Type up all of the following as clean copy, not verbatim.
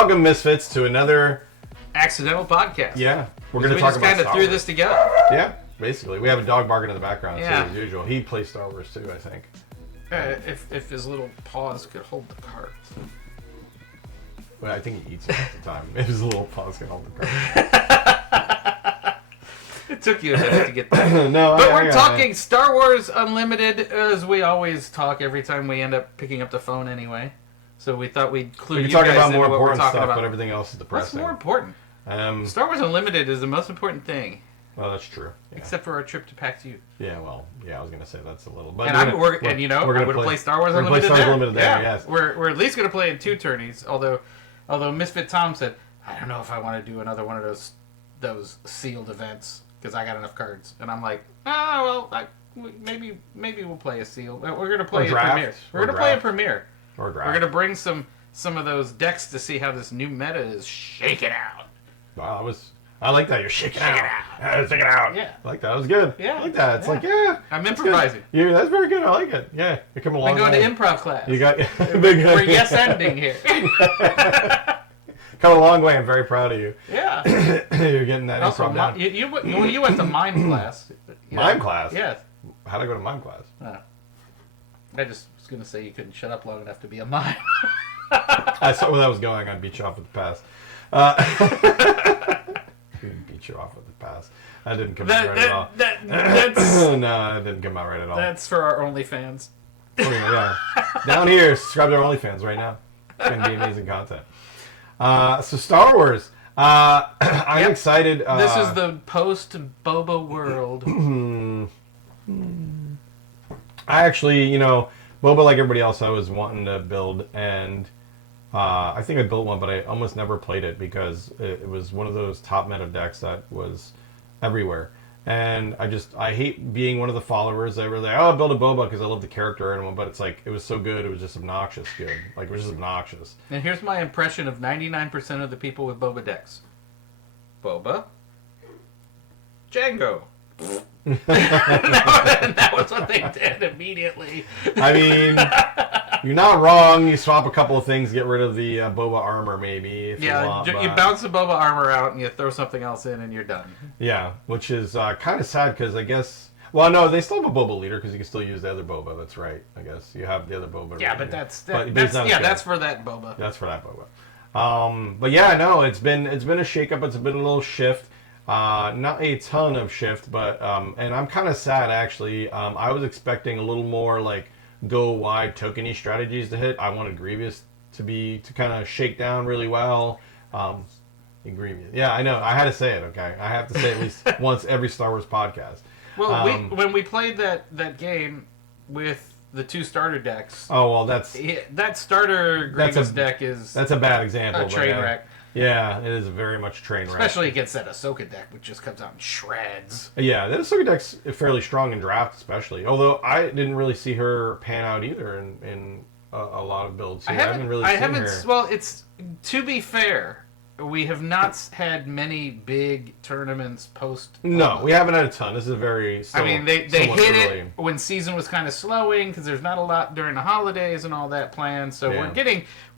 Welcome, Misfits, to another accidental podcast. Yeah, we're going to talk about Star Wars. We just kind of threw this together. Yeah, basically. We have a dog barking in the background, yeah. as usual. He plays Star Wars too, I think. If his little paws could hold the cards. Well, I think he eats it all the time. If his little paws can hold the cards. It took you a minute to get that. No, but we're talking Star Wars Unlimited, as we always talk every time we end up picking up the phone anyway. So we thought we'd clue you guys about into more what we're important talking stuff, about. But everything else is depressing. What's more important? Star Wars Unlimited is the most important thing. Well, that's true. Yeah. Except for our trip to PAX U. Yeah, well, yeah, I was going to say that's a little. But and we're going to play Star Wars Unlimited there. Yes. We're at least going to play in 2 tourneys. Although Misfit Tom said, I don't know if I want to do another one of those sealed events because I got enough cards. And I'm like, maybe we'll play a seal. We're going to play a premiere. We're going to play a premiere. Or draft. We're going to bring some of those decks to see how this new meta is shaking out. Wow, I like that. You're shaking out. Shake it out. Yeah. I like that. That was good. Yeah. I like that. It's I'm improvising. Yeah, that's very good. I like it. Yeah. You come along. I'm going to improv class. You got We're yes ending here. Come a long way. I'm very proud of you. Yeah. You're getting that also, down. You went to mime class. Mime class? Yes. How'd I go to mime class? I just was going to say you couldn't shut up long enough to be a mime. I saw where that was going. I'd beat you off with the pass. Beat you off with the pass. That didn't come out right at all. No, that didn't come out right at all. That's for our OnlyFans. Oh, yeah. Down here, subscribe to our OnlyFans right now. It's going to be amazing content. So Star Wars. I'm excited. This is the post-Boba world. I actually, Boba, like everybody else, I was wanting to build, and I think I built one, but I almost never played it because it was one of those top meta decks that was everywhere. And I hate being one of the followers that were like, I'll build a Boba because I love the character and one, but it's like, it was so good, it was just obnoxious good. Like, it was just obnoxious. And here's my impression of 99% of the people with Boba decks. Boba. Django. that was what they did immediately. I mean, you're not wrong. You swap a couple of things, get rid of the Boba armor, maybe. If you want, you bounce the Boba armor out and you throw something else in, and you're done. Yeah, which is kind of sad because I guess. Well, no, they still have a Boba leader because you can still use the other Boba. That's right. I guess you have the other Boba. Yeah, but that's for that Boba. That's for that Boba. But yeah, no, it's been a shakeup. It's been a little shift. Not a ton of shift, but and I'm kind of sad actually. I was expecting a little more like go wide tokeny strategies to hit. I wanted Grievous to kind of shake down really well. Grievous, yeah, I know. I had to say it. Okay, I have to say it at least once every Star Wars podcast. Well, when we played that game with the 2 starter decks. Oh well, that starter Grievous deck is that's a bad example. A train wreck. Yeah, it is very much a train wreck. Especially against that Ahsoka deck, which just comes out in shreds. Yeah, that Ahsoka deck's fairly strong in draft, especially. Although I didn't really see her pan out either in a lot of builds. I haven't really seen her. Well, it's to be fair, we have not had many big tournaments post. No, we haven't had a ton. This is very. I mean, they hit early. It when season was kind of slowing because there's not a lot during the holidays and all that planned. So we're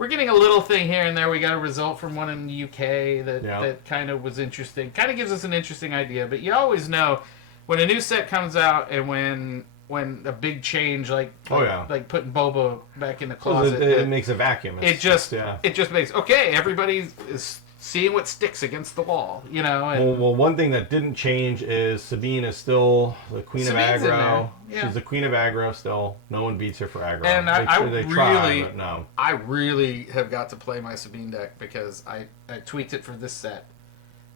getting a little thing here and there. We got a result from one in the UK that kind of was interesting. Kind of gives us an interesting idea. But you always know when a new set comes out and when a big change like putting Boba back in the closet, it makes a vacuum. It just makes everybody is seeing what sticks against the wall, And, well, one thing that didn't change is Sabine is still the queen of aggro. Yeah. She's the queen of aggro still. No one beats her for aggro. And I really have got to play my Sabine deck because I tweaked it for this set.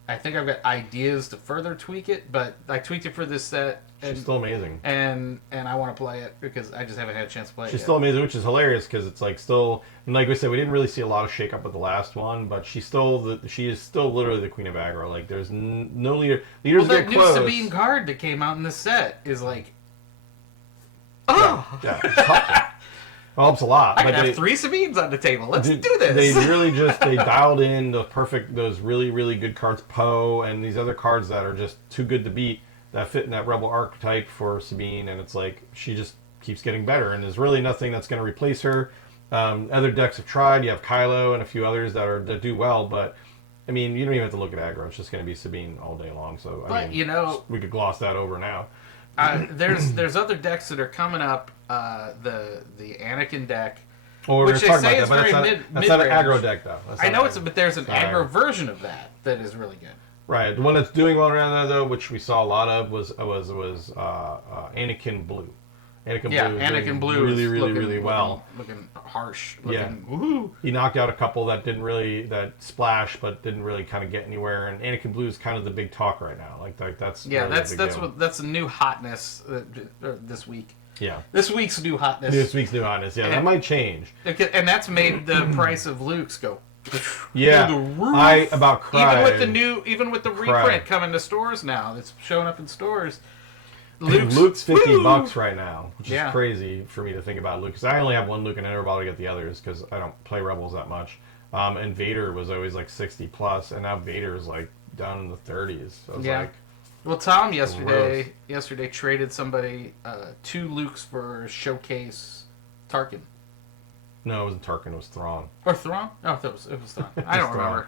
I think I've got ideas to further tweak it, but I tweaked it for this set. She's still amazing. And I want to play it because I just haven't had a chance to play it She's yet. still amazing, which is hilarious because it's like still, and like we said, we didn't really see a lot of shakeup with the last one, but she is still literally the queen of aggro. Like there's no leader. Leaders get close. That new Sabine card that came out in this set is like, yeah, it helps a lot. I can have 3 Sabines on the table. Let's do this. They really they dialed in those really, really good cards, Poe, and these other cards that are just too good to beat that fit in that Rebel archetype for Sabine, and it's like she just keeps getting better, and there's really nothing that's going to replace her. Other decks have tried. You have Kylo and a few others that do well, but I mean, you don't even have to look at aggro. It's just going to be Sabine all day long. So I mean, we could gloss that over now. There's other decks that are coming up. The Anakin deck, which they say is very mid. That's not an aggro deck though. I know but there's an aggro version of that is really good. Right. The one that's doing well around there though, which we saw a lot of, was Anakin Blue. Anakin Blue really well. Looking harsh. Woohoo. He knocked out a couple that splash, but didn't really kind of get anywhere. And Anakin Blue is kind of the big talk right now. That's that's a new hotness this week. Yeah. This week's new hotness. Yeah, that might change. And that's made the price of Luke's go. Yeah. The roof. I about cried. Even with the reprint coming to stores now, it's showing up in stores. Luke's $50 right now, which is crazy for me to think about Luke, because I only have one Luke and I never bother to get the others because I don't play Rebels that much. And Vader was always like 60 plus, and now Vader is like down in the 30s. So well, Tom yesterday traded somebody 2 Lukes for Showcase Tarkin. No, it wasn't Tarkin. It was Thrawn. Or Thrawn? Oh, it was Thrawn. I don't remember.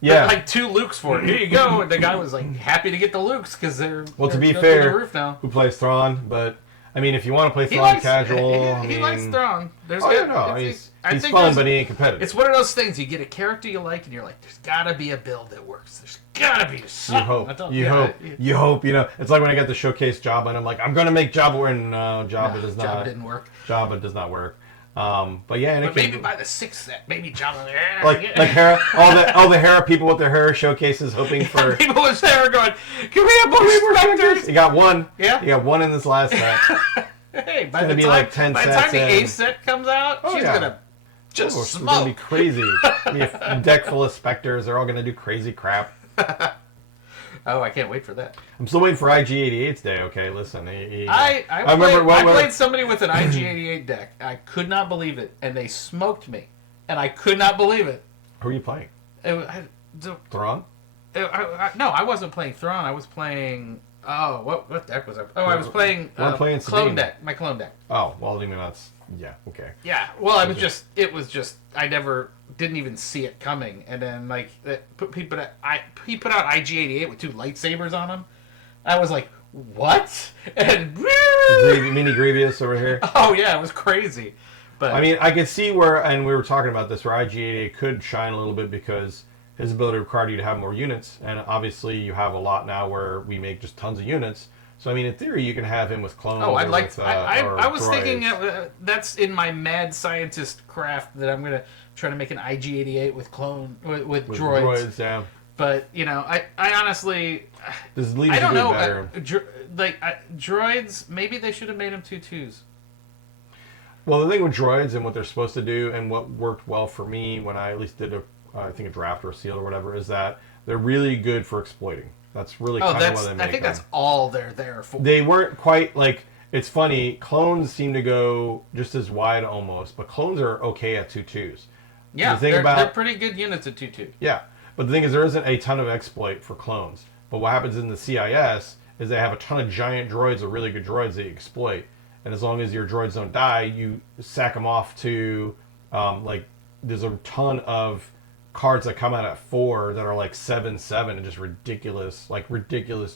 Yeah, like 2 Lukes for it. Here you go. And the guy was like happy to get the Lukes because they're to be fair, who plays Thrawn? But I mean, if you want to play Thrawn casual, he likes Thrawn. He's fun, but he ain't competitive. It's one of those things. You get a character you like, and you're like, "There's gotta be a build that works. There's gotta be something." You hope. You know, it's like when I got the showcase Jabba, and I'm like, I'm gonna make Jabba, and no, Jabba does not. Jabba didn't work. Jabba does not work. But yeah, but maybe by the 6th set, maybe Jabba. Like Hera, all the Hera people with their Hera showcases, hoping for people with Hera going, "Can we have more specters?" You got one. Yeah, you got one in this last set. Hey, by the time the A set comes out, she's gonna just smoke. It's gonna be crazy. A deck full of specters. They're all gonna do crazy crap. Oh, I can't wait for that. I'm still waiting for IG-88's day. Okay, listen. I played somebody with an IG-88 deck. I could not believe it, and they smoked me, and I could not believe it. Who are you playing? Thrawn? No, I wasn't playing Thrawn. I was playing. Oh, what deck was I? Oh, I was playing clone deck. My clone deck. Oh, well, I mean that's okay. Yeah, well, it was just I never didn't even see it coming, and then like he put out IG-88 with 2 lightsabers on him. I was like, what? And Mini Grievous over here. Oh yeah, it was crazy. But I mean, I could see where, and we were talking about this, where IG-88 could shine a little bit because his ability required you to have more units, and obviously you have a lot now where we make just tons of units. So I mean, in theory, you can have him with clones. Oh, I'd like. With, I was droids. Thinking that's in my mad scientist craft that I'm gonna try to make an IG-88 with with droids. Yeah. But you know, I honestly, I don't know. Droids, maybe they should have made them 2/2s. Well, the thing with droids and what they're supposed to do, and what worked well for me when I at least did I think a draft or a seal or whatever, is that they're really good for exploiting. That's really kind of what they make. I think that's all they're there for. They weren't quite like. It's funny. Clones seem to go just as wide almost, but clones are okay at 2/2s. Yeah, they're pretty good units at 2/2. Yeah, but the thing is, there isn't a ton of exploit for clones. But what happens in the CIS is they have a ton of giant droids or really good droids that you exploit, and as long as your droids don't die, you sack them off to there's a ton of cards that come out at 4 that are like 7/7 and just ridiculous,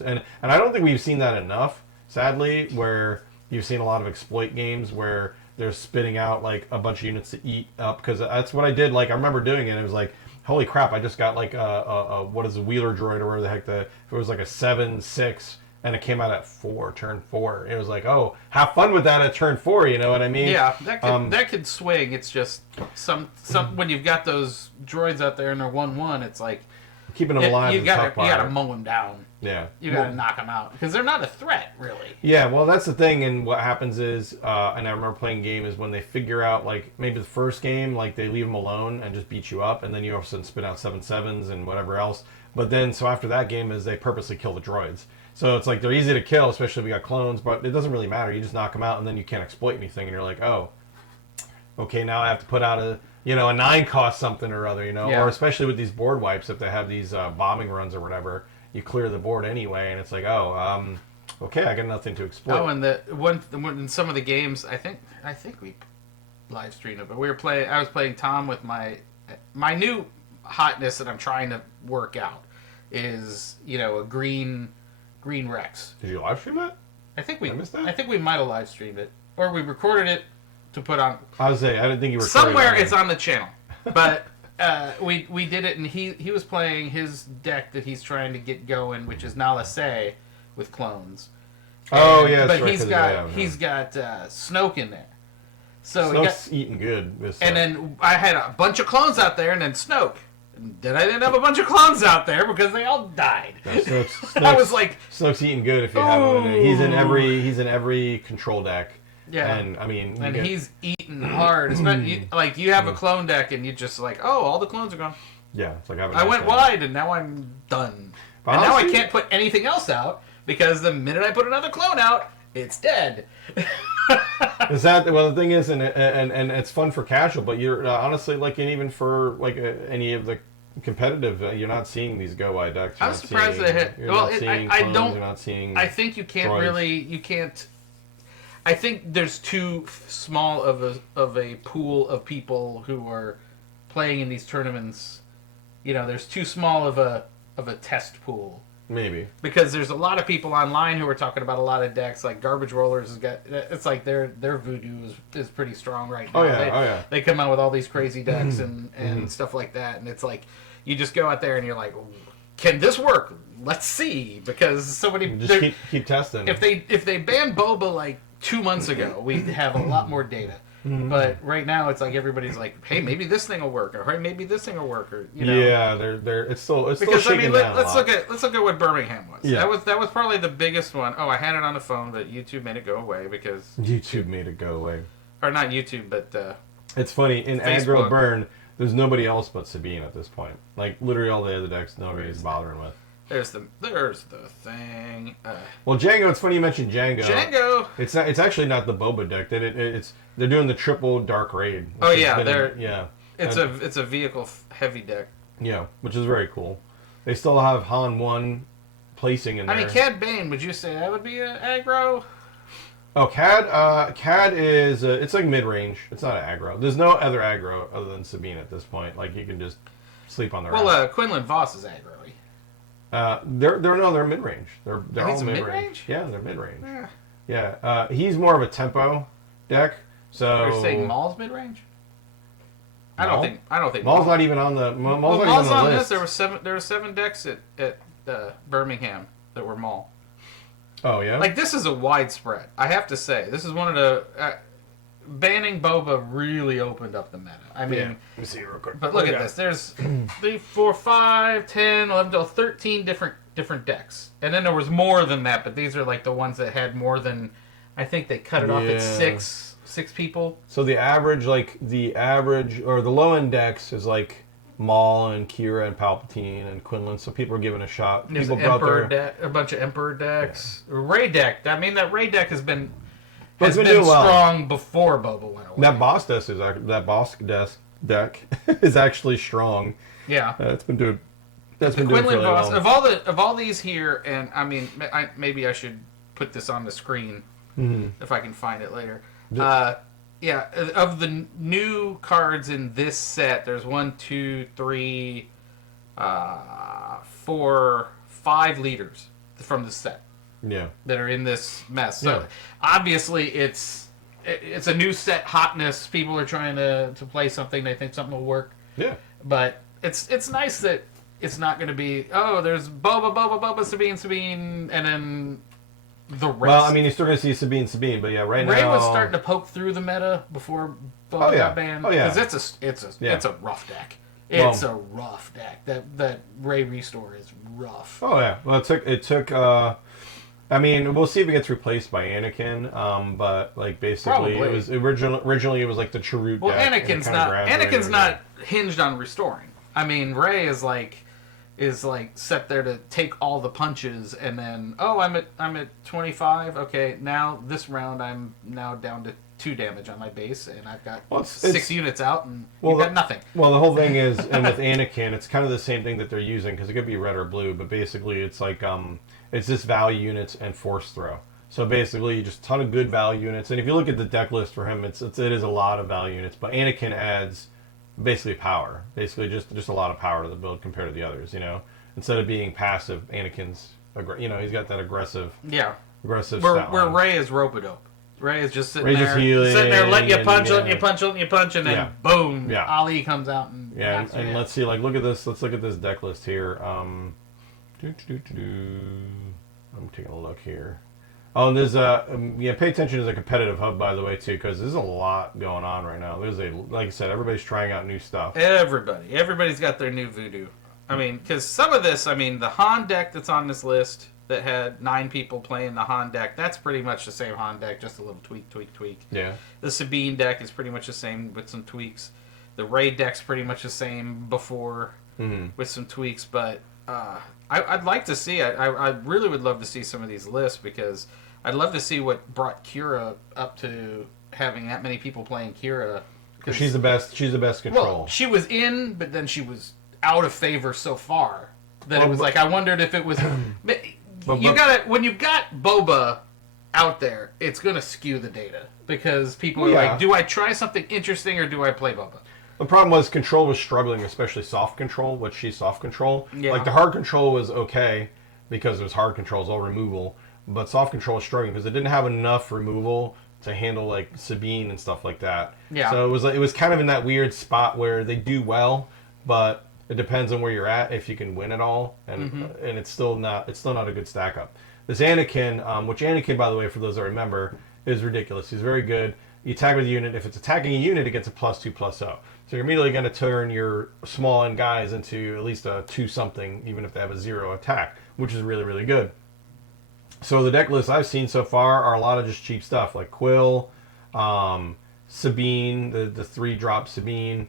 and I don't think we've seen that enough, sadly, where you've seen a lot of exploit games where they're spitting out like a bunch of units to eat up, because that's what I did. Like I remember doing it, and it was like, holy crap, I just got like a what is a wheeler droid or whatever the heck it was, like a 7/6, and it came out at 4, turn 4. It was like, oh, have fun with that at turn 4, you know what I mean? Yeah, that could swing. It's just some when you've got those droids out there and they're 1/1, it's like keeping them alive. You gotta mow them down. Yeah, you gotta knock them out because they're not a threat, really. Yeah, well, that's the thing, and what happens is, and I remember playing a game is when they figure out like maybe the first game, like they leave them alone and just beat you up, and then you all of a sudden spit out 7/7s and whatever else. But then so after that game is they purposely kill the droids. So it's like they're easy to kill, especially if we got clones, but it doesn't really matter. You just knock them out, and then you can't exploit anything, and you're like, oh, okay, now I have to put out a 9 cost something or other, Yeah. Or especially with these board wipes, if they have these bombing runs or whatever, you clear the board anyway, and it's like, okay, I got nothing to exploit. Oh, and in some of the games, I think live stream it, but I was playing Tom with my new hotness that I'm trying to work out is, a green Rex. Did you live stream it? I think we might have live streamed it, or we recorded it to put on. I was saying, I didn't think you were somewhere. It's on the channel, but we did it, and he was playing his deck that he's trying to get going, which is Nalase with clones. But he's got Snoke in there, so Snoke's eating good. And then I had a bunch of clones out there, and then Snoke. Then I didn't have a bunch of clones out there because they all died. No, Snoke's, I was like, Snoke's eating good if you have him. He's in every control deck. Yeah, and I mean, he's eating hard. Like you have a clone deck, and you just like, all the clones are gone. Yeah, it's like I went wide, and now I'm done. But and now I can't put anything else out because the minute I put another clone out, it's dead. Is that the thing is, and it's fun for casual, but you're honestly like, and even for like any of the competitive, you're not seeing these go wide decks. I'm surprised they hit. You're not seeing. I think you can't droids. You can't. I think there's too small of a pool of people who are playing in these tournaments. There's too small of a test pool. Maybe because there's a lot of people online who are talking about a lot of decks. Like Garbage Rollers has got. It's like their voodoo is pretty strong right now. They come out with all these crazy decks and stuff like that, and it's like you just go out there and you're like, can this work? Let's see, because somebody just keep testing. If they banned Boba like 2 months ago, we'd have a lot more data. But right now, it's like everybody's like, "Hey, maybe this thing will work," or "Hey, maybe this thing will work," or Yeah, they're it's still because shaking down let's look at what Birmingham was. Yeah. That was probably the biggest one. Oh, I had it on the phone, but YouTube made it go away because YouTube made it go away. Or not YouTube, but it's funny in Facebook. aggro burn. There's nobody else but Sabine at this point. Like literally all the other decks, nobody's bothering with. There's the thing. Well, Django. It's funny you mentioned Django. Django. It's not. It's actually not the Boba deck. They're doing the triple Dark Raid. Oh yeah, It's a vehicle heavy deck. Yeah, which is very cool. They still have Han 1 placing in there. I mean, Cad Bane. Would you say that would be an aggro? Oh, Cad is it's like mid range. It's not an aggro. There's no other aggro other than Sabine at this point. Like you can just sleep on the rest. Well, Quinlan Voss is aggro. They're mid range. They're all mid range. Yeah, they're mid range. Yeah. He's more of a tempo deck. So you're saying Maul's mid range? I don't think Maul's not even on the Maul's not even on the this. list. There were 7 decks at Birmingham that were Maul. Oh yeah. Like this is a widespread. I have to say, this is one of the banning Boba really opened up the meta. I mean, let me see real quick. But look at this. There's 3, 4, 5, 10, 11, 13 different decks, and then there was more than that. But these are like the ones that had more than. I think they cut it off at six people. So the average or the low end decks is like Maul and Kira and Palpatine and Quinlan. So people are giving a shot. There's people a bunch of Emperor decks. Yeah. Ray deck. I mean, that Ray deck has been strong before Boba went away. That boss deck is actually strong. Yeah, it's been doing. That's been doing really well. Of all these here, and I mean, maybe I should put this on the screen if I can find it later. Of the new cards in this set, there's 1, 2, 3, 4, 5 leaders from the set. Yeah. That are in this mess. So obviously it's a new set hotness. People are trying to play something. They think something will work. Yeah. But it's nice that it's not going to be, there's Boba, Sabine, and then the rest. Well, I mean, you're still going to see Sabine, but yeah, right now. Ray was starting to poke through the meta before Boba got banned. Oh, yeah. Because it's a rough deck. It's a rough deck. That Ray Restore is rough. Oh, yeah. Well, it took I mean, we'll see if it gets replaced by Anakin, but like basically Probably. It was originally it was like the Chirrut well, deck. Anakin's not hinged on restoring. I mean, Rey is set there to take all the punches, and then I'm at 25. Okay, now this round I'm now down to 2 damage on my base, and I've got 6 units out, and you've got nothing. Well, the whole thing is, and with Anakin, it's kind of the same thing that they're using because it could be red or blue, but basically it's like it's just value units and force throw. So basically, just a ton of good value units. And if you look at the deck list for him, it is a lot of value units. But Anakin adds basically power, basically just a lot of power to the build compared to the others. Instead of being passive, Anakin's he's got that aggressive aggressive. Where Rey is rope-a-dope. Rey is just Rey's just healing, letting you punch, and then boom, Ali comes out and and let's see, look at this. Let's look at this deck list here. I'm taking a look here. Oh, and there's pay attention to the competitive hub, by the way, too, because there's a lot going on right now. Like I said, everybody's trying out new stuff. Everybody's got their new voodoo. I mean, because some of this, the Han deck that's on this list that had 9 people playing the Han deck, that's pretty much the same Han deck, just a little tweak. Yeah. The Sabine deck is pretty much the same with some tweaks. The Rey deck's pretty much the same before with some tweaks, but I'd like to see, I really would love to see some of these lists, because I'd love to see what brought Kira up to having that many people playing Kira. She's the best control. Well, she was in, but then she was out of favor so far that it was I wondered if it was... when you've got Boba out there, it's going to skew the data, because people are like, do I try something interesting or do I play Boba? The problem was control was struggling, especially soft control, which she's soft control. Yeah. The hard control was okay because it was hard control, it's all removal, but soft control was struggling because it didn't have enough removal to handle Sabine and stuff like that. Yeah. So it was kind of in that weird spot where they do well, but it depends on where you're at if you can win it all, and it's still not a good stack up. This Anakin, which Anakin, by the way, for those that remember, is ridiculous. He's very good. You attack with a unit. If it's attacking a unit, it gets a +2/+0. So you're immediately going to turn your small end guys into at least a 2 something, even if they have a 0 attack, which is really, really good. So the deck lists I've seen so far are a lot of just cheap stuff, like Quill, Sabine, the 3-drop Sabine,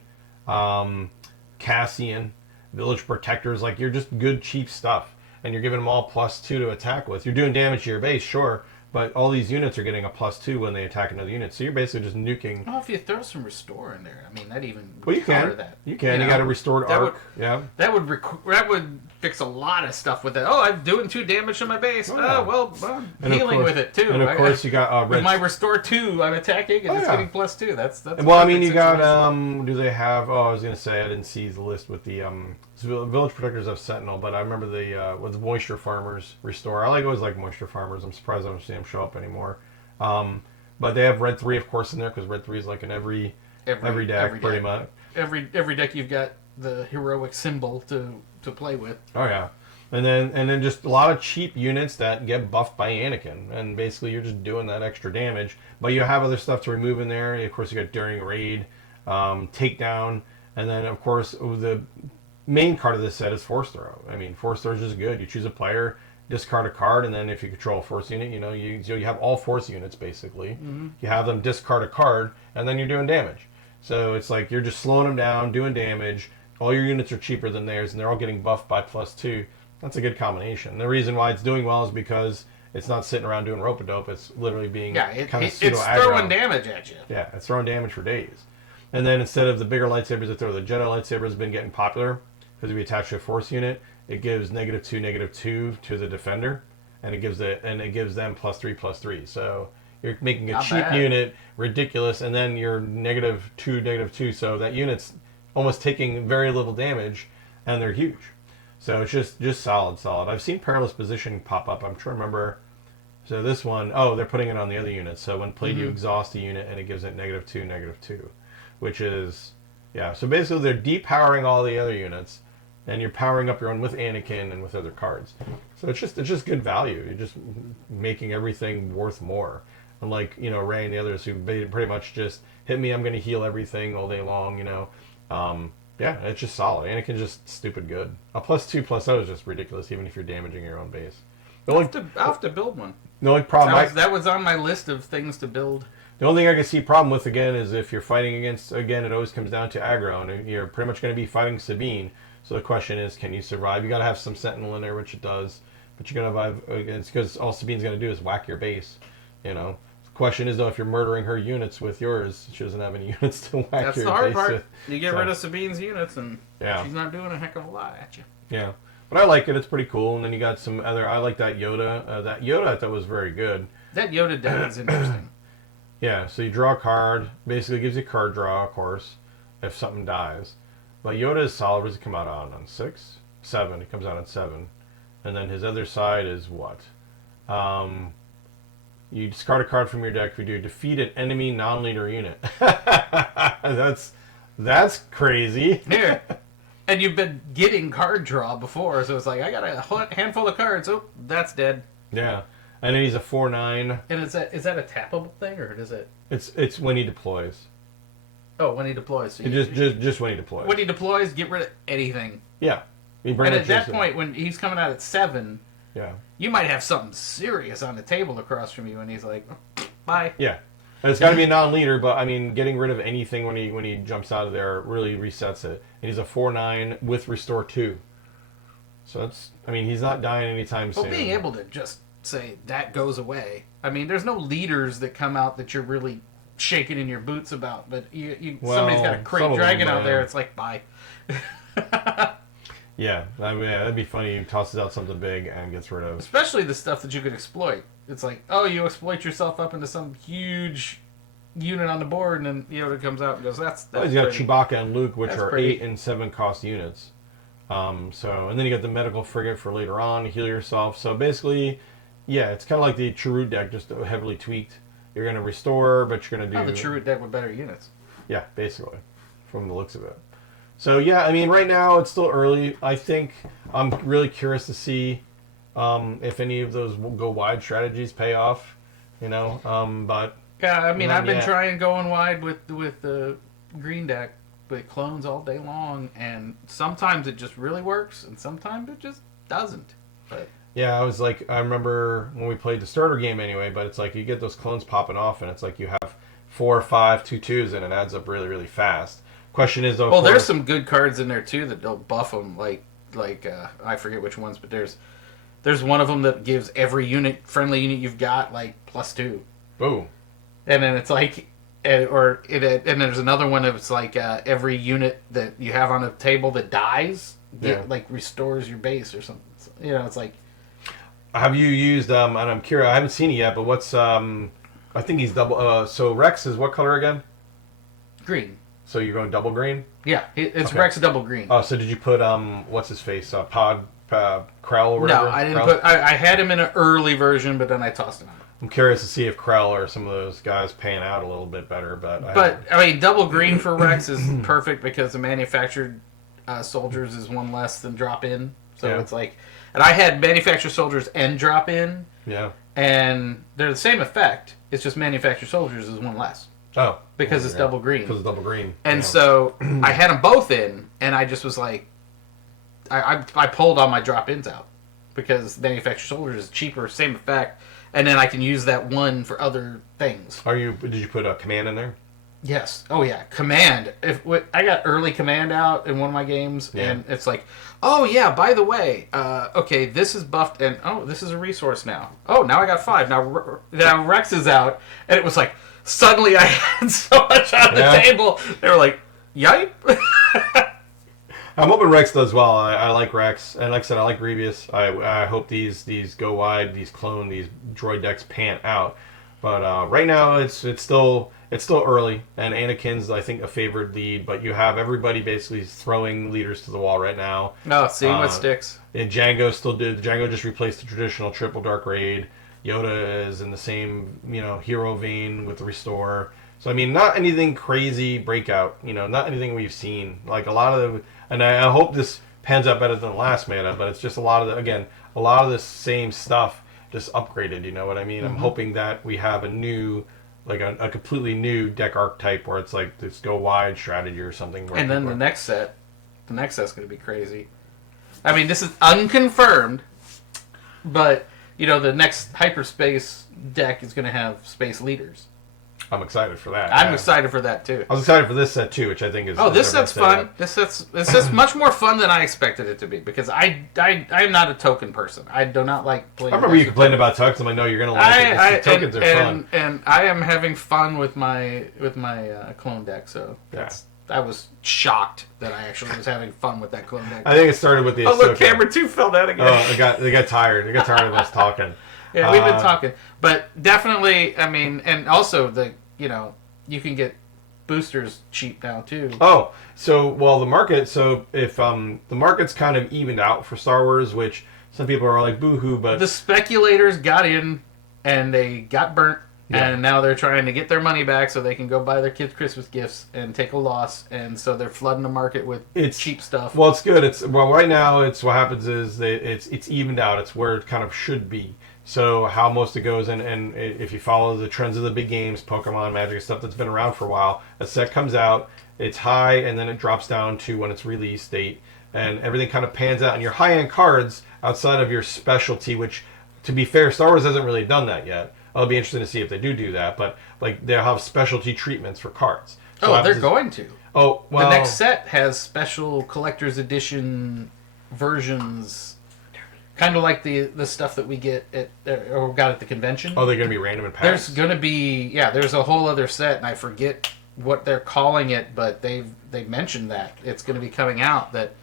Cassian, Village Protectors. You're just good cheap stuff, and you're giving them all +2 to attack with. You're doing damage to your base, sure, but all these units are getting a +2 when they attack another unit, so you're basically just nuking. Oh, if you throw some restore in there, that even you can. that. You got a restored arc. That would fix a lot of stuff with it. Oh, I'm doing 2 damage to my base. I'm healing with it too. And of course, you got with my restore 2, I'm attacking and it's getting +2. That's well, you got do they have? Oh, I was gonna say I didn't see the list with the Village Protectors of Sentinel, but I remember the with Moisture Farmers restore. I always like Moisture Farmers. I'm surprised I don't see them show up anymore. But they have Red 3, of course, in there, because Red 3 is in every deck pretty much. Every deck you've got the heroic symbol to play with. Oh yeah, and then just a lot of cheap units that get buffed by Anakin, and basically you're just doing that extra damage. But you have other stuff to remove in there. Of course, you got During Raid, Takedown, and then of course the main card of this set is Force Throw. Force Throw is just good. You choose a player, discard a card, and then if you control a Force unit, you have all Force units basically. You have them discard a card, and then you're doing damage. So it's you're just slowing them down, doing damage. All your units are cheaper than theirs, and they're all getting buffed by +2. That's a good combination. The reason why it's doing well is because it's not sitting around doing rope-a-dope. It's literally being kind of pseudo-aggro. It's throwing damage at you. Yeah, it's throwing damage for days. And then instead of the bigger lightsabers that throw, the Jedi lightsaber has been getting popular because if you attach to a Force unit, it gives -2/-2 to the defender, and it gives them +3/+3. So you're making a cheap unit ridiculous, and then you're -2/-2. So that unit's almost taking very little damage, and they're huge. So it's just solid. I've seen Perilous Position pop up. I'm trying to remember. So this one, they're putting it on the other unit. So when played, you exhaust a unit, and it gives it -2/-2, which is, So basically, they're depowering all the other units, and you're powering up your own with Anakin and with other cards. So it's just good value. You're just making everything worth more. Unlike Rey and the others who pretty much just hit me, I'm going to heal everything all day long. It's just solid. Anakin's just stupid good. A +2/+0 is just ridiculous, even if you're damaging your own base. I'll have to build one. The only problem that was on my list of things to build. The only thing I can see a problem with, again, is if you're fighting against, again, it always comes down to aggro, and you're pretty much going to be fighting Sabine. So the question is, can you survive? You got to have some Sentinel in there, which it does, but you're going to survive against, because all Sabine's going to do is whack your base. The question is, though, if you're murdering her units with yours, she doesn't have any units to whack your base. That's the hard part. You get rid of Sabine's units, and she's not doing a heck of a lot at you. Yeah, but I like it. It's pretty cool. And then you got some other. I like that Yoda. That Yoda I thought was very good. That Yoda deck is interesting. Yeah, so you draw a card. Basically gives you card draw, of course, if something dies. But Yoda is solid. What does he come out on 6? 7. He comes out on 7. And then his other side is what? You discard a card from your deck if you do defeat an enemy non-leader unit. That's crazy. Here. And you've been getting card draw before, so it's like, I got a handful of cards. Oh, that's dead. Yeah. And then he's a 4/9. And is that a tappable thing, or does it? It's when he deploys. Oh, when he deploys. So just when he deploys. When he deploys, get rid of anything. Yeah. And at that point, when he's coming out at 7, yeah, you might have something serious on the table across from you, and he's like, bye. Yeah. And it's got to be a non-leader, but I mean, getting rid of anything when he jumps out of there really resets it. And he's a 4/9 with Restore 2. So that's, I mean, he's not dying anytime soon. Well, being able to just say that goes away. I mean, there's no leaders that come out that you're really shaking in your boots about, but somebody's got a crate dragon out there. It's like, bye. Yeah, I mean, that'd be funny. He tosses out something big and gets rid of. Especially the stuff that you could exploit. It's like, oh, you exploit yourself up into some huge unit on the board, and then Yoda comes out and goes, that's well, he's got pretty. Chewbacca and Luke, which That's are pretty. 8 and 7 cost units. And then you got the medical frigate for later on to heal yourself. So basically, yeah, it's kind of like the Chirrut deck, just heavily tweaked. You're going to restore, but you're going to do... Oh, the Chirrut deck with better units. Yeah, basically, from the looks of it. So yeah, I mean, right now it's still early. I think I'm really curious to see if any of those go wide strategies pay off. But yeah, I mean, I've been yet. trying going wide with the green deck with clones all day long, and sometimes it just really works, and sometimes it just doesn't. But yeah, I remember when we played the starter game anyway. But it's like you get those clones popping off, and it's like you have 4 or 5 2/2s, and it adds up really, really fast. Question is, though. Well, there's some good cards in there too that don't buff them. Like I forget which ones, but there's one of them that gives every friendly unit you've got like +2. Oh. And then it's like, and then there's another one that's like every unit that you have on a table that dies, like restores your base or something. It's like. Have you used? And I'm curious. I haven't seen it yet, but what's? I think he's double. So Rex is what color again? Green. So you're going double green? Yeah, it's Okay. Rex double green. Oh, so did you put what's his face? Krell or whatever? No, I didn't Krell? put. I had him in an early version, but then I tossed him out. I'm curious to see if Krell or some of those guys pan out a little bit better, but I mean, double green for Rex is perfect because the manufactured soldiers is one less than drop in. So it's like, and I had manufactured soldiers and drop in. Yeah. And they're the same effect. It's just manufactured soldiers is one less. Oh. Because it's double green. Because it's double green. And so I had them both in, and I just was like, I pulled all my drop-ins out because manufactured soldiers is cheaper, same effect, and then I can use that one for other things. Did you put a command in there? Yes. Oh yeah, command. I got early command out in one of my games, and it's like, oh yeah, by the way, okay, this is buffed, and oh, this is a resource now. Oh, now I got 5. Now Rex is out, and it was like suddenly I had so much on the table. They were like, yipe. I'm hoping Rex does well. I like Rex, and like I said, I like Grievous. I hope these go wide, these droid decks pan out. But right now it's still early, and Anakin's I think a favored lead. But you have everybody basically throwing leaders to the wall right now. No, seeing what sticks. And Django just replaced the traditional triple dark raid. Yoda is in the same hero vein with the restore. So I mean, not anything crazy breakout. Not anything we've seen. Like a lot of and I hope this pans out better than the last meta. But it's just a lot of the same stuff. Just upgraded, you know what I mean? Mm-hmm. I'm hoping that we have a new, like a completely new deck archetype where it's like this go wide strategy or something. And then the next set's going to be crazy. I mean, this is unconfirmed, but the next hyperspace deck is going to have space leaders. I'm excited for that. I'm excited for that too. I was excited for this set too, which I think is. Oh, this set's fun. This set's much more fun than I expected it to be because I am not a token person. I do not like playing. I remember you complaining about tokens. I'm like, no, you're gonna like it. Tokens are fun. And I am having fun with my clone deck. So I was shocked that I actually was having fun with that clone deck. I think it started with the. Oh look, camera 2 fell down again. Oh, they got tired. They got tired of us talking. Yeah, we've been talking, but definitely, I mean, and also you can get boosters cheap now too. Oh, so well the market. So if the market's kind of evened out for Star Wars, which some people are like boo-hoo, but the speculators got in and they got burnt, and now they're trying to get their money back so they can go buy their kids Christmas gifts and take a loss, and so they're flooding the market with cheap stuff. Well, it's good. Right now it's what happens is it's evened out. It's where it kind of should be. So how most it goes, and if you follow the trends of the big games, Pokemon, Magic, stuff that's been around for a while, a set comes out, it's high, and then it drops down to when it's release date, and everything kind of pans out. And your high-end cards, outside of your specialty, which, to be fair, Star Wars hasn't really done that yet. It'll be interesting to see if they do that, but like they'll have specialty treatments for cards. So they're going to. Oh, well, the next set has special collector's edition versions. Kind of like the stuff that we get or got at the convention. Oh, they're going to be random and packs? There's going to be, there's a whole other set, and I forget what they're calling it, but they've mentioned that. It's going to be coming out that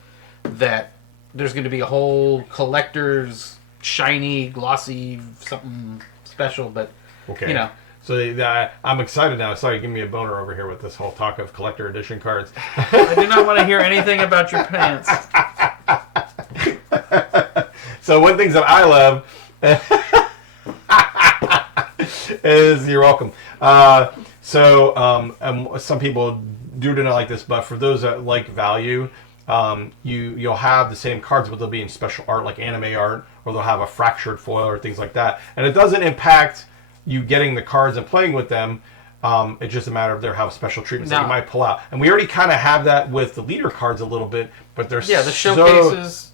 there's going to be a whole collector's shiny, glossy, something special, but, okay. So I'm excited now. Sorry, give me a boner over here with this whole talk of collector edition cards. I do not want to hear anything about your pants. So one thing that I love is, you're welcome. Some people do not like this, but for those that like value, you'll have the same cards, but they'll be in special art, like anime art, or they'll have a fractured foil or things like that. And it doesn't impact you getting the cards and playing with them. It's just a matter of they have special treatments that you might pull out. And we already kind of have that with the leader cards a little bit, but they're the showcases.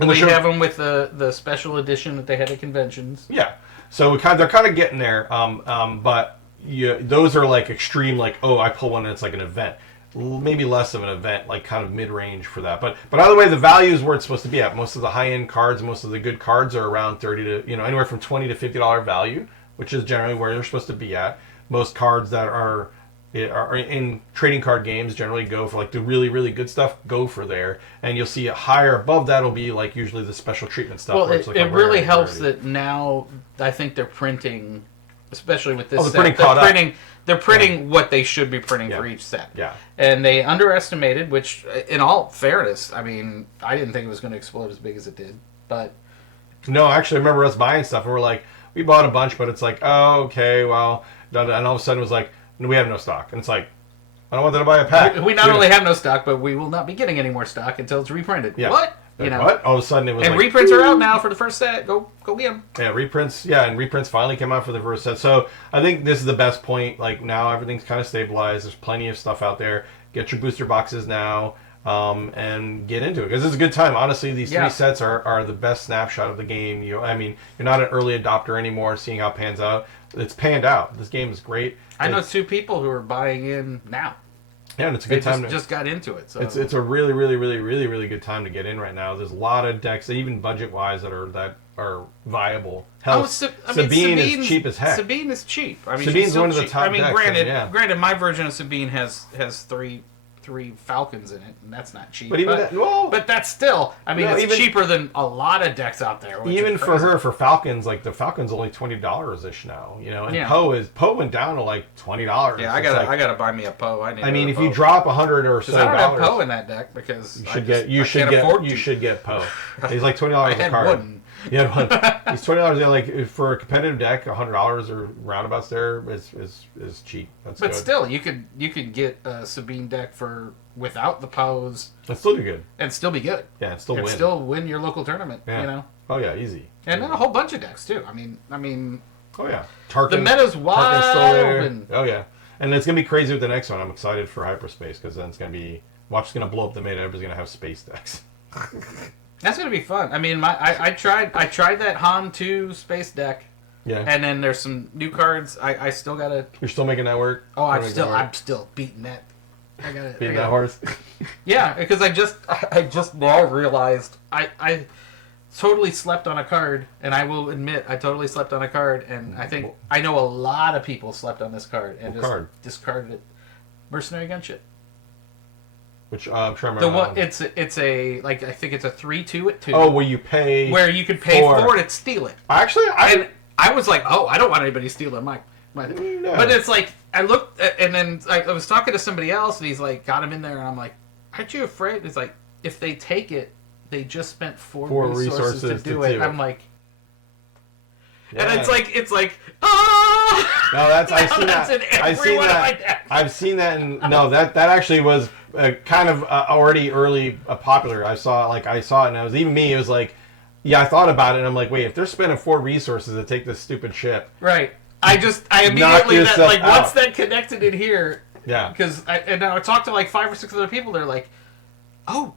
And we have them with the special edition that they had at conventions. Yeah, so they're kind of getting there. But those are like extreme, like, oh, I pull one and it's like an event. Maybe less of an event, like kind of mid-range for that. But either way, the value is where it's supposed to be at. Most of the high-end cards, most of the good cards are around $30 to anywhere from $20 to $50 value, which is generally where they're supposed to be at. Most cards that are in trading card games generally go for like the really, really good stuff, go for there. And you'll see higher above that will be like usually the special treatment stuff. Well, it really helps that now I think they're printing, especially with this set, they're printing what they should be printing for each set. Yeah. And they underestimated, which in all fairness, I mean, I didn't think it was going to explode as big as it did. But no, actually I remember us buying stuff and we're like, we bought a bunch, but it's like, oh, okay, well, and all of a sudden it was like, we have no stock. And it's like, I don't want them to buy a pack. We not only have no stock, but we will not be getting any more stock until it's reprinted. Yeah. What? What? All of a sudden it was reprints are out now for the first set. Go get them. Yeah, reprints. Yeah, and reprints finally came out for the first set. So I think this is the best point. Like now everything's kind of stabilized. There's plenty of stuff out there. Get your booster boxes now and get into it because it's a good time. Honestly, these three sets are the best snapshot of the game. You're not an early adopter anymore. Seeing how it pans out, it's panned out. This game is great. I know 2 people who are buying in now. Yeah, and it's a good time. Just got into it. So it's a really, really, really, really, really good time to get in right now. There's a lot of decks, even budget wise, that are viable. Hell, Sabine is cheap as heck. Sabine is cheap. I mean, Sabine's one of the top decks. Granted, my version of Sabine has 3 Falcons in it, and that's not cheap. But that's still, it's cheaper than a lot of decks out there. Even for Falcons, like the Falcon's only $20-ish now, and Poe went down to like $20. Yeah, I gotta buy me a Poe. If you drop $100 or so, I don't have Poe in that deck because you should get Poe. He's like $20 a card. Wooden. Yeah, he's $20. Like for a competitive deck, $100 or roundabouts there is cheap. That's but good. Still, you could get a Sabine deck without the Poes. And still be good. And still be good. Yeah, and still win. Still win your local tournament. Yeah. Oh yeah, easy. And then a whole bunch of decks too. I mean. Oh yeah. Tarkin. The meta's wide open. Oh yeah, and it's gonna be crazy with the next one. I'm excited for hyperspace because then it's gonna be it's gonna blow up the meta. Everybody's gonna have space decks. That's gonna be fun. I mean, I tried that Han 2 space deck. Yeah. And then there's some new cards. I still gotta. You're still making that work? Oh, I'm still beating that. I gotta beating that horse. Yeah, because I just now realized I totally slept on a card, and I will admit I totally slept on a card, and I know a lot of people slept on this card and discarded it. Mercenary Gunship. Which I'm trying to remember. It's a I think it's a 3/2 at 2. Oh, where you can pay for it to steal it. Actually, I was like, oh, I don't want anybody stealing my No. But it's like, I looked, and then I was talking to somebody else, and he's like, got him in there, and I'm like, aren't you afraid? It's like, if they take it, they just spent four resources to do it. I'm like, and it's like, oh! No, I've seen that, and no, that actually was kind of already early popular. I saw it, and it was even me. It was like, yeah, I thought about it, and I'm like, wait, if they're spending 4 resources to take this stupid ship, right? I immediately once that connected in here, yeah, because I talked to like 5 or 6 other people. They're like, oh.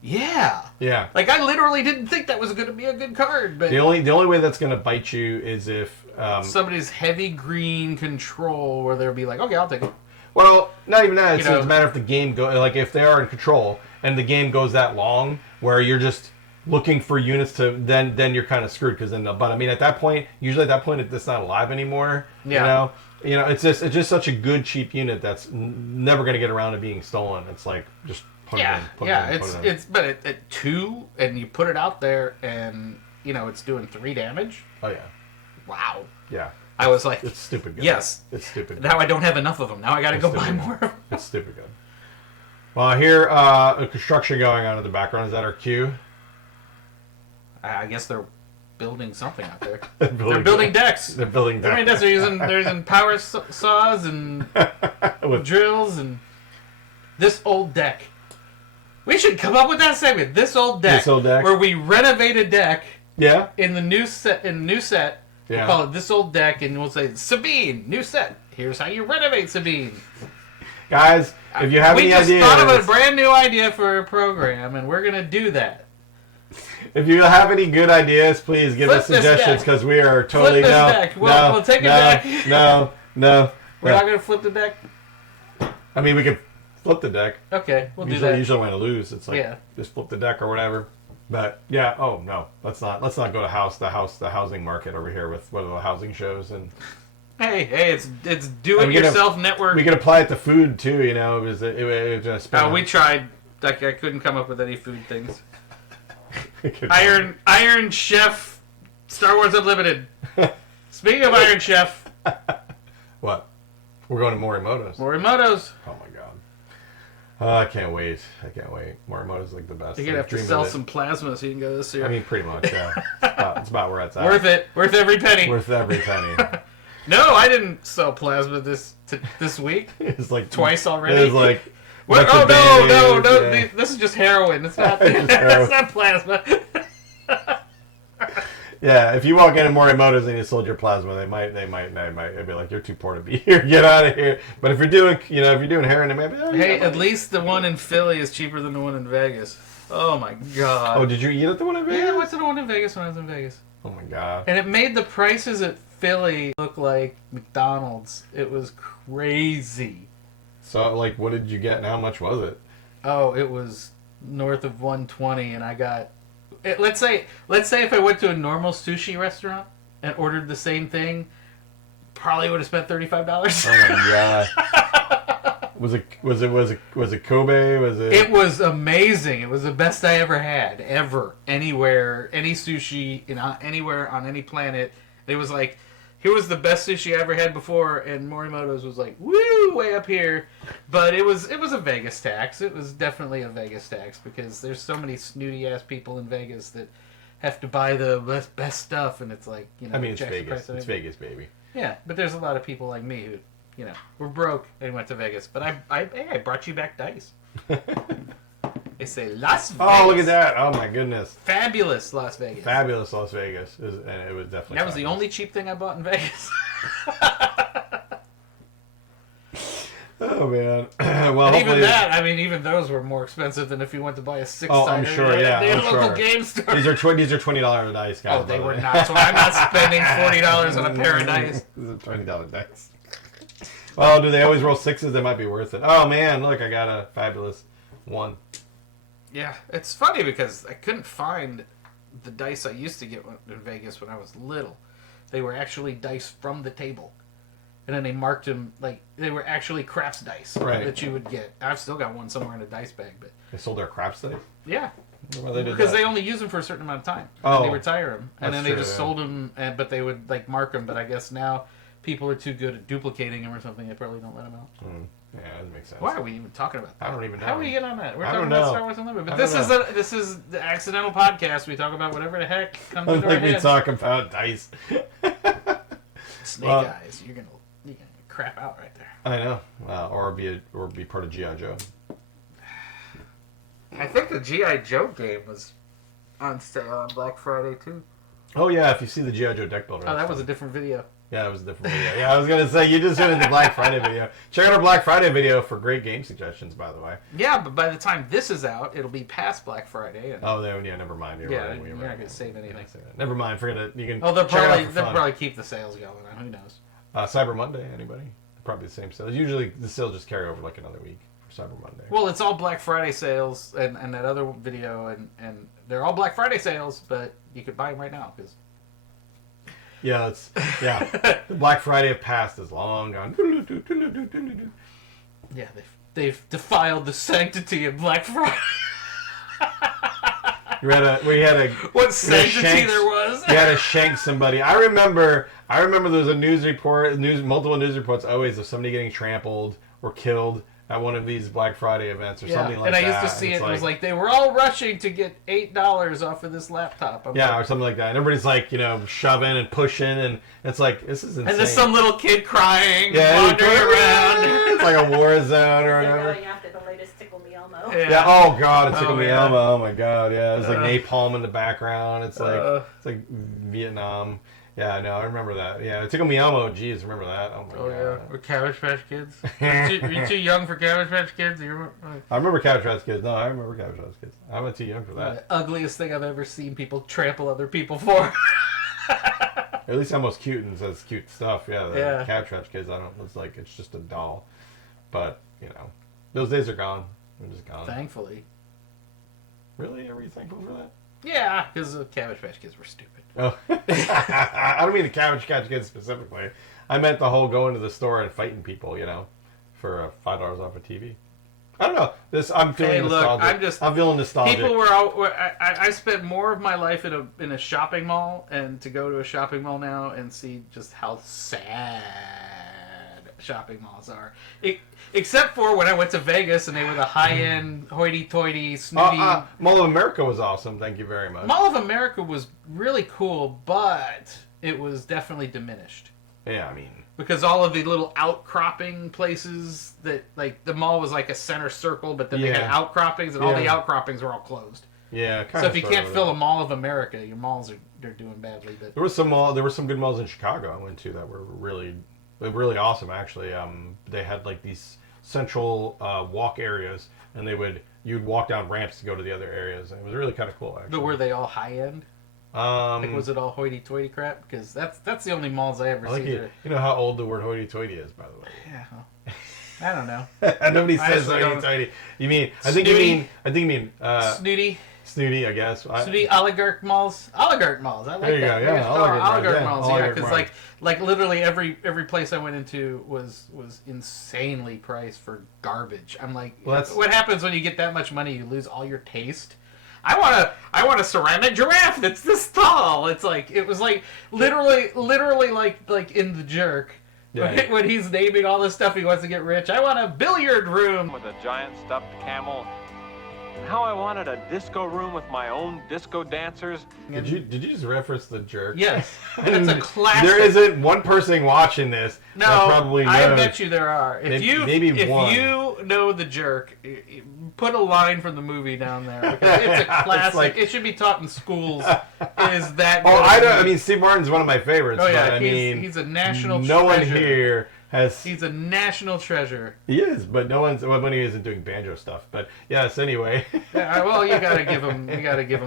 Yeah. Like I literally didn't think that was going to be a good card, but the only way that's going to bite you is if somebody's heavy green control, where they'll be like, okay, I'll take it. Well, not even that. It's a matter if the game if they are in control and the game goes that long, where you're just looking for units to then you're kind of screwed because then. But I mean, at that point, it's not alive anymore. Yeah. You know, it's just such a good cheap unit that's never going to get around to being stolen. It's like just. But at 2 and you put it out there and it's doing 3 damage. Oh yeah. Wow. Yeah. I was like, it's stupid good. Yes. It's stupid good. Now I don't have enough of them. Now I got to go buy more of them. It's stupid good. Well, I hear a construction going on in the background. Is that our cue? I guess they're building something out there. They're building decks. They're building decks. I mean, they're using power saws and drills and this old deck. We should come up with that segment. This old deck. Where we renovate a deck. Yeah. In the new set. Yeah. We'll call it This Old Deck, and we'll say, Sabine, new set. Here's how you renovate Sabine. Guys, if you have any ideas... We just thought of a brand new idea for a program, and we're going to do that. If you have any good ideas, please give us suggestions, because we are totally... Flip this deck. We'll take a deck. No. We're not going to flip the deck? I mean, we could... Flip the deck. Okay, we'll do that. Usually when I lose, it's like just flip the deck or whatever. But yeah, oh no, let's not go to the housing market over here with what are the housing shows and. Hey, it's do it yourself network. We could apply it to food too, it we tried. I couldn't come up with any food things. Iron Chef, Star Wars Unlimited. Speaking of Iron Chef, what? We're going to Morimoto's. Morimoto's. Oh my god. I can't wait. Morimoto's like the best. You're going to have to sell some plasma so you can go this year. I mean, pretty much, yeah. It's about where it's at. Worth it. Worth every penny. No, I didn't sell plasma this week. It's like twice already. It's like... no. Yeah. This is just heroin. It's not, it's not plasma. Yeah, if you walk into Morimoto's and you sold your plasma, they might be like, you're too poor to be here. Get out of here. But if you're doing, heroin, they might be. Oh, hey, at least the one in Philly is cheaper than the one in Vegas. Oh my god. Oh, did you eat at the one in Vegas? Yeah, I went to the one in Vegas when I was in Vegas. Oh my god. And it made the prices at Philly look like McDonald's. It was crazy. So, like, what did you get and how much was it? Oh, it was north of 120, and I got. Let's say if I went to a normal sushi restaurant and ordered the same thing, probably would have spent $35. Oh my god! Was it Kobe? Was it? It was amazing. It was the best I ever had anywhere, any sushi anywhere on any planet. It was like, here was the best sushi I ever had before, and Morimoto's was like, woo, way up here. But it was a Vegas tax. It was definitely a Vegas tax because there's so many snooty ass people in Vegas that have to buy the best stuff, and it's like, I mean, it's Vegas. It's Vegas, baby. Yeah, but there's a lot of people like me who, were broke and went to Vegas. But I brought you back dice. They say Las Vegas. Oh, look at that! Oh my goodness! Fabulous Las Vegas. Fabulous Las Vegas, and it was definitely. That was the only cheap thing I bought in Vegas. Oh man! Well, and even that, I mean, even those were more expensive than if you went to buy a 6-sided. Oh, I'm sure. Yeah, at a local game store. These are $20 dice, guys. Oh, they were not. So I'm not spending $40 on a pair of dice. These are $20 dice. Well, do they always roll 6s? They might be worth it. Oh man, look, I got a fabulous 1. Yeah, it's funny because I couldn't find the dice I used to get in Vegas when I was little. They were actually dice from the table. And then they marked them like they were actually craps dice that you would get. I've still got one somewhere in a dice bag. But they sold their craps dice? Yeah. Because they only use them for a certain amount of time. And they retire them. And then they just sold them, but they would like mark them. But I guess now people are too good at duplicating them or something. They probably don't let them out. Yeah, that makes sense. Why are we even talking about that? I don't even know. How do we get on that? We're talking about Star Wars Unlimited. But this is the accidental podcast. We talk about whatever the heck comes into our head. We talk about dice. Snake Eyes. You're gonna crap out right there. I know. Or be part of G.I. Joe. I think the G.I. Joe game was on sale on Black Friday too. Oh yeah, if you see the G.I. Joe deck builder. Oh, that was a different video. Yeah, it was a different video. Yeah, I was going to say, you just went into the Black Friday video. Check out our Black Friday video for great game suggestions, by the way. Yeah, but by the time this is out, it'll be past Black Friday. And... Oh, yeah, never mind. You're right. You're not going to save anything. Never mind. Forget it. You can. Oh, they'll probably keep the sales going. Who knows? Cyber Monday, anybody? Probably the same sales. Usually the sales just carry over like another week for Cyber Monday. Well, it's all Black Friday sales and that other video, and they're all Black Friday sales, but you could buy them right now because... Yeah, the Black Friday of past is long gone. Yeah, they've defiled the sanctity of Black Friday. we had a what sanctity there was. We had to shank somebody. I remember there was a multiple news reports always of somebody getting trampled or killed at one of these Black Friday events or something like that. And I used to see it was like they were all rushing to get $8 off of this laptop. Or something like that. And everybody's like, shoving and pushing, and it's like, this is insane. And there's some little kid crying, wandering around. It's like a war zone or whatever. Going after the latest Tickle Me Elmo. Yeah. Oh god, it's Tickle Me Elmo. Oh my god, yeah. It's like napalm in the background. It's like Vietnam. Yeah, no, I remember that. Yeah, Tickle Me Elmo. Geez, remember that? Oh my god. Yeah, or Cabbage Patch Kids. Were you too young for Cabbage Patch Kids? I remember Cabbage Patch Kids. No, I remember Cabbage Patch Kids. I'm not too young for that. The ugliest thing I've ever seen people trample other people for. At least almost cute and says cute stuff. Yeah, Cabbage Patch Kids. It's like it's just a doll. But those days are gone. They're just gone. Thankfully. Really? Are you thankful for that? Yeah, because the Cabbage Patch Kids were stupid. Oh. I don't mean the Cabbage Patch Kids specifically. I meant the whole going to the store and fighting people, for $5 off a TV. I don't know. I'm feeling nostalgic. I'm feeling nostalgic. People were I spent more of my life in a shopping mall, and to go to a shopping mall now and see just how sad shopping malls are. Except for when I went to Vegas and they were the high-end, hoity-toity, snooty... Mall of America was awesome. Thank you very much. Mall of America was really cool, but it was definitely diminished. Yeah, I mean... Because all of the little outcropping places that... Like, the mall was like a center circle, but then they had outcroppings, and all the outcroppings were all closed. Yeah, kind of. So if you can't fill a Mall of America, your malls they're doing badly. But there were some good malls in Chicago I went to that were really awesome, actually. They had like these central walk areas, and you'd walk down ramps to go to the other areas, and it was really kind of cool, actually. But were they all high end? Like, was it all hoity-toity crap? Because that's the only malls I ever see. You know how old the word hoity-toity is, by the way. Yeah. I don't know. Nobody says hoity-toity. I think you mean snooty. Snooty, I guess. Snooty oligarch malls. Oligarch malls. I like that. There you go. Yeah, oligarch malls. Yeah, because like literally every place I went into was insanely priced for garbage. I'm like, what happens when you get that much money? You lose all your taste. I want a ceramic giraffe that's this tall. It was like literally like in The Jerk. Yeah. When he's naming all this stuff he wants to get rich. I want a billiard room with a giant stuffed camel. How I wanted a disco room with my own disco dancers. Did you just reference The Jerk? Yes, that's a classic. There isn't one person watching this. No, that probably knows. I bet you there are. If you know The Jerk, put a line from the movie down there because it's a classic. It should be taught in schools. Is that? I mean, Steve Martin's one of my favorites. Oh yeah, but, he's a national. No treasure. one here. He's a national treasure. He is, but when he isn't doing banjo stuff. But yes, anyway. Yeah, well, you gotta give him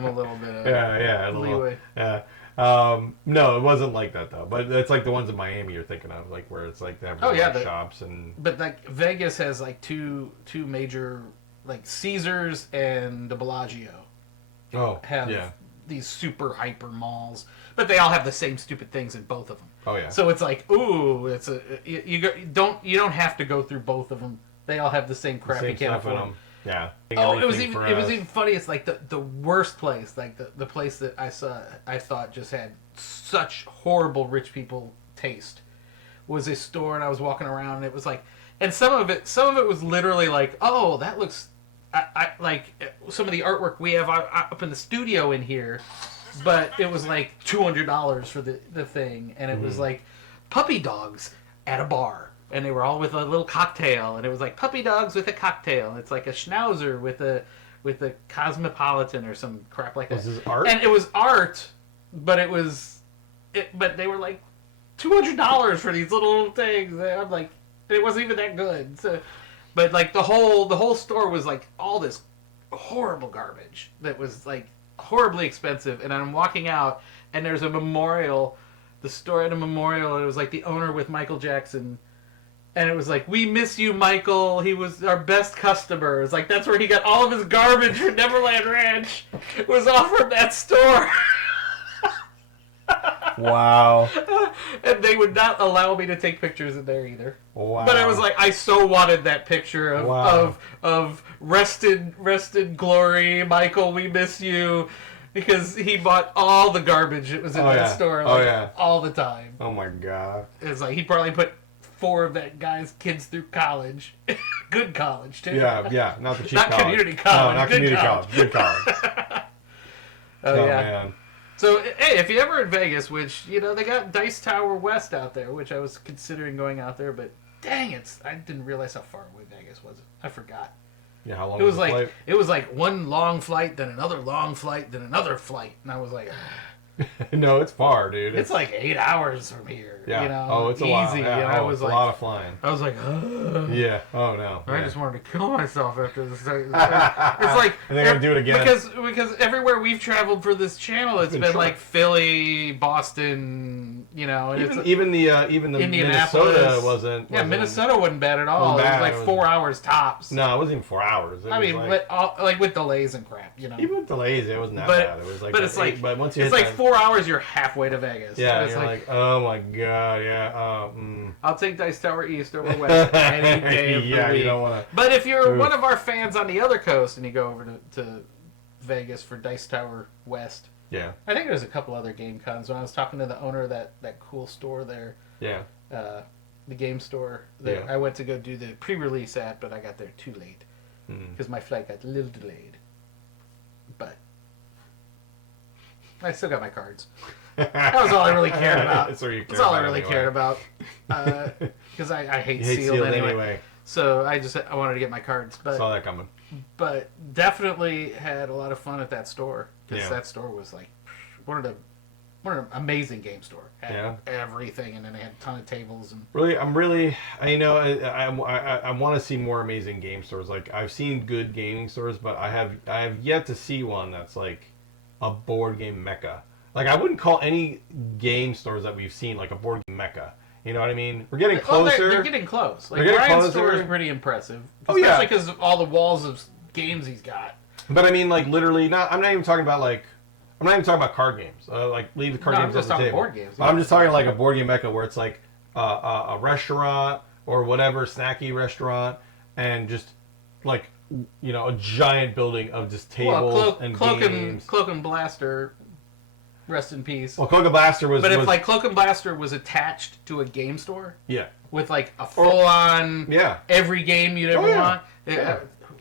a little bit of leeway. No, it wasn't like that though. But it's like the ones in Miami you're thinking of, like where it's like they have shops and. But like Vegas has like two major, like Caesars and the Bellagio. Have these super hyper malls, but they all have the same stupid things in both of them. Oh yeah. So it's like, you don't have to go through both of them. They all have the same crappy california. Yeah. Oh, it was even funny. It's like the worst place, like the place that I thought just had such horrible rich people taste, was a store, and I was walking around, and it was like, and some of it was literally like, oh, that looks, I like some of the artwork we have up in the studio in here, but it was like $200 for the thing, and it was like puppy dogs at a bar. And they were all with a little cocktail, and it was like puppy dogs with a cocktail. It's like a schnauzer with a cosmopolitan or some crap like that. Was this art? And it was art, but but they were like $200 for these little things. And I'm like, it wasn't even that good. So, but like the whole store was like all this horrible garbage that was like horribly expensive. And I'm walking out, and there's a memorial. The store had a memorial, and it was like the owner with Michael Jackson. And it was like, we miss you, Michael. He was our best customer. It was like, that's where he got all of his garbage for Neverland Ranch. It was all from that store. Wow. And they would not allow me to take pictures in there either. Wow. But it was like, I so wanted that picture of rested glory, Michael, we miss you. Because he bought all the garbage that was in that store all the time. Oh my God. It's like, he probably put 4 of that guy's kids through college. Good college, too. Yeah. Not the cheap not college. Community college. No, not community college. Good college. Oh, yeah. Man. So, hey, if you're ever in Vegas, which, they got Dice Tower West out there, which I was considering going out there, but dang it, I didn't realize how far away Vegas was. I forgot. Yeah, how long it was the like flight? It was like one long flight, then another long flight, then another flight, and I was like, No, it's far, dude. it's like 8 hours from here. Yeah. Oh, it's a easy. lot. Yeah. And I was it's like, a lot of flying. I was like, Yeah. Oh no. I Yeah. just wanted to kill myself after this. It's like, And they're gonna do it again. because everywhere we've traveled for this channel, it's been short. like Philly, Boston, and Even the Indianapolis. Minnesota wasn't. Yeah, Minnesota wasn't bad at all. Wasn't bad. It was like 4 hours tops. No, it wasn't even 4 hours. I mean, like with delays and crap, Even with delays, it wasn't that bad. It was like, but it's like, but once you it's hit like that, 4 hours. You're halfway to Vegas. yeah, it's you're like, oh my God, yeah. I'll take Dice Tower East over West any day of the week. You don't want to. But if you're one of our fans on the other coast and you go over to Vegas for Dice Tower West, Yeah. I think there's a couple other game cons. When I was talking to the owner of that cool store there, Yeah. the game store that I went to go do the pre-release at, but I got there too late because my flight got a little delayed. But I still got my cards. That was all I really cared about. That's all I really cared about. Because I hate sealed anyway. So I wanted to get my cards. But saw that coming. But definitely had a lot of fun at that store. Because that store was like one of an amazing game store. Had everything, and then they had a ton of tables. And I want to see more amazing game stores. Like, I've seen good gaming stores, but I have yet to see one that's like a board game mecca. Like, I wouldn't call any game stores that we've seen like a board game mecca. You know what I mean? We're getting closer. They're getting close. Like, Getting Brian's closer. store is pretty impressive. Oh, yeah. Especially because of all the walls of games he's got. But I mean, like, literally, I'm not even talking about card games. Like, leave the card games just on the talking table. board games. I'm just talking like a board game mecca where it's like a restaurant or whatever, snacky restaurant, and just like, a giant building of just tables and games. Cloak and Blaster, rest in peace. Well, Cloak and Blaster was. But if like Cloak and Blaster was attached to a game store, yeah, with like a full-on every game you'd ever want.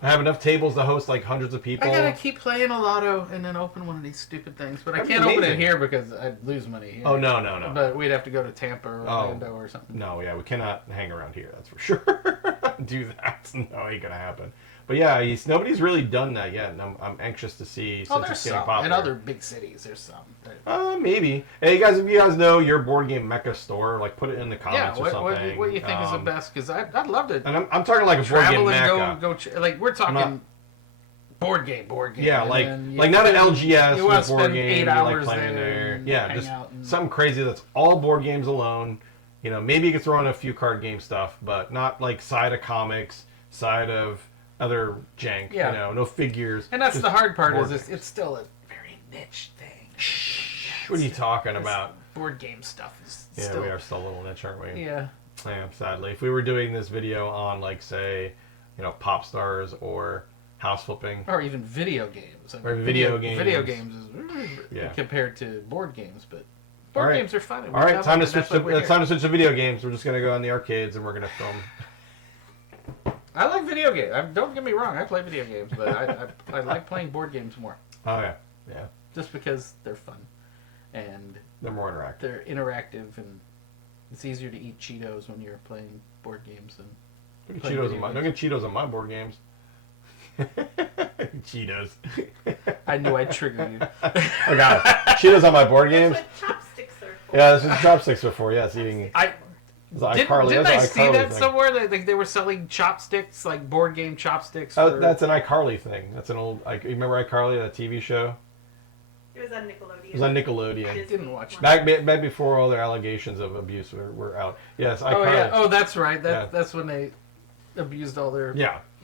I have enough tables to host like hundreds of people. I gotta keep playing a lotto and then open one of these stupid things. But I can't open it here because I'd lose money here. Oh, no. But we'd have to go to Tampa or Orlando or something. No, yeah, we cannot hang around here, that's for sure. Do that. No, ain't gonna happen. But yeah, nobody's really done that yet, and I'm anxious to see since there's it's getting some. popular. In other big cities, there's some. Maybe. Hey, guys, if you guys know your board game mecca store, like, put it in the comments or something. What do you think is the best? Because I'd love to. And I'm talking like a board game mecca. Go like we're talking board game. Yeah, like not an LGS with board game. 8 hours like playing there. Yeah, just and something crazy that's all board games alone. Maybe you could throw in a few card game stuff, but not like side of comics, side of other jank. Yeah. No figures. And that's the hard part is it's still a very niche thing. Shh. What are you talking about? Board game stuff is we are still a little niche, aren't we? Yeah. Yeah, sadly. If we were doing this video on, like, say, pop stars or house flipping, or even video games. Or video games. Video games is compared to board games, but board games are fun. All right, time to switch to video games. We're just gonna go in the arcades and we're gonna film. I like video games. Don't get me wrong. I play video games, but I like playing board games more. Oh yeah, yeah. Just because they're fun, and they're more interactive. They're interactive, and it's easier to eat Cheetos when you're playing board games than. Don't get Cheetos on my board games. Cheetos. I knew I'd trigger you. Oh god, Cheetos on my board games. That's what chopsticks are for. Yeah, this is chopsticks before. Yes, eating. Didn't I see that somewhere? That they were selling chopsticks, like board game chopsticks. That's an iCarly thing. That's an old. Remember iCarly, that TV show? It was on Nickelodeon. It was on Nickelodeon. I didn't watch that. Back before all their allegations of abuse were out. Yes, iCarly. Oh yeah. Oh, that's right. That's when they abused all their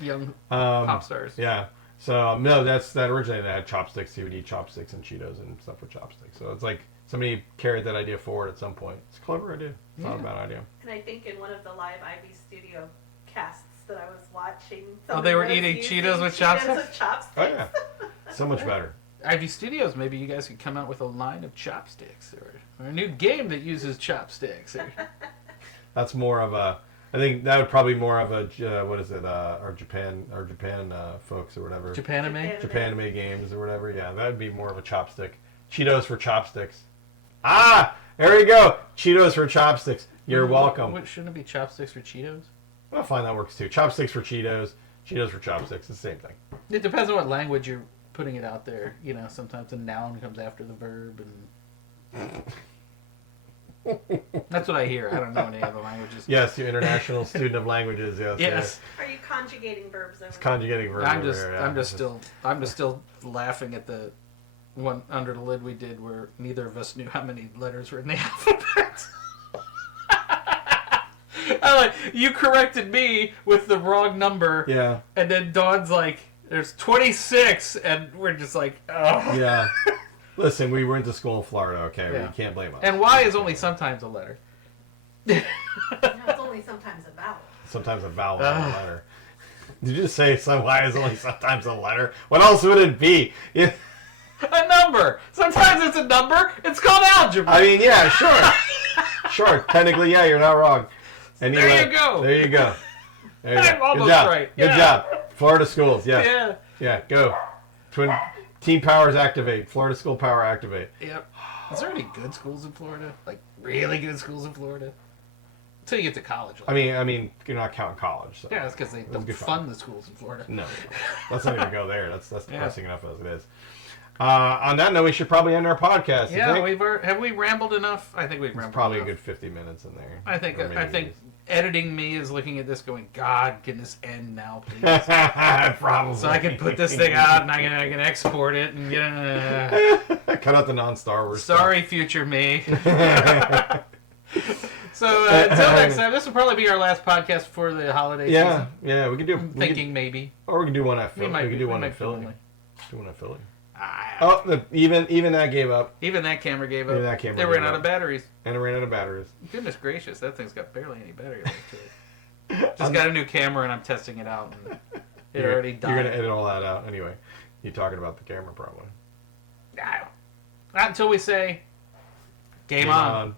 young pop stars. Yeah. So no, that originally they had chopsticks. He would eat chopsticks and Cheetos and stuff with chopsticks. So it's like somebody carried that idea forward at some point. It's a clever idea. It's not a bad idea. And I think in one of the live Ivy Studio casts that I was watching, they were eating Cheetos with chopsticks. Oh yeah, so much better. Ivy Studios, maybe you guys could come out with a line of chopsticks or a new game that uses chopsticks. That's more of a. I think that would probably be more of a what is it? Our Japan folks or whatever. Japanime games or whatever. Yeah, that would be more of a chopstick. Cheetos for chopsticks. Ah, there you go. Cheetos for chopsticks. You're welcome. Shouldn't it be chopsticks for Cheetos? Well, fine, that works too. Chopsticks for Cheetos. Cheetos for chopsticks. It's the same thing. It depends on what language you're putting it out there. You know, sometimes a noun comes after the verb and. That's what I hear. I don't know any other languages. Yes, you're international student of languages. Yes. Yes. Are you conjugating verbs over? It's conjugating verbs. I'm just still laughing at the one under the lid we did where neither of us knew how many letters were in the alphabet. You corrected me with the wrong number. Yeah. And then Dawn's like, "There's 26," and we're just like, "Oh." Yeah. Listen, we went to school in Florida, okay? Yeah. We can't blame us. And Y is only sometimes a letter. No, it's only sometimes a vowel. Sometimes a vowel is a letter. Did you just say Y is only sometimes a letter? What else would it be? A number. Sometimes it's a number. It's called algebra. I mean, yeah, sure. Sure. Technically, yeah, you're not wrong. There you go. There you go. I'm almost right. Good job. Florida schools, yes. Yeah. Yeah, go. Team powers activate. Florida school power activate. Yep. Is there any good schools in Florida? Like really good schools in Florida? Until you get to college. I mean, you're not counting college. So. Yeah, that's because they don't fund the schools in Florida. No, let's not even go there. That's depressing enough as it is. On that note, we should probably end our podcast. Yeah, have we rambled enough? I think we've rambled. Probably enough. A good 50 minutes in there. I think editing me is looking at this going, God, can this end now, please? Probably. So I can put this thing out and I can export it and get cut out the non-Star Wars. Sorry, stuff. future me. So until next time, this will probably be our last podcast before the holiday season. Yeah, we could do. Maybe. Or we can do one at Philly. We could do one in Philly. Do one at Philly. Even that gave up. Even that camera gave up. Even that camera they ran out of batteries. And it ran out of batteries. Goodness gracious, that thing's got barely any battery life to it. Just got a new camera and I'm testing it out. And it already died. You're going to edit all that out anyway. You're talking about the camera probably. Not until we say, game on.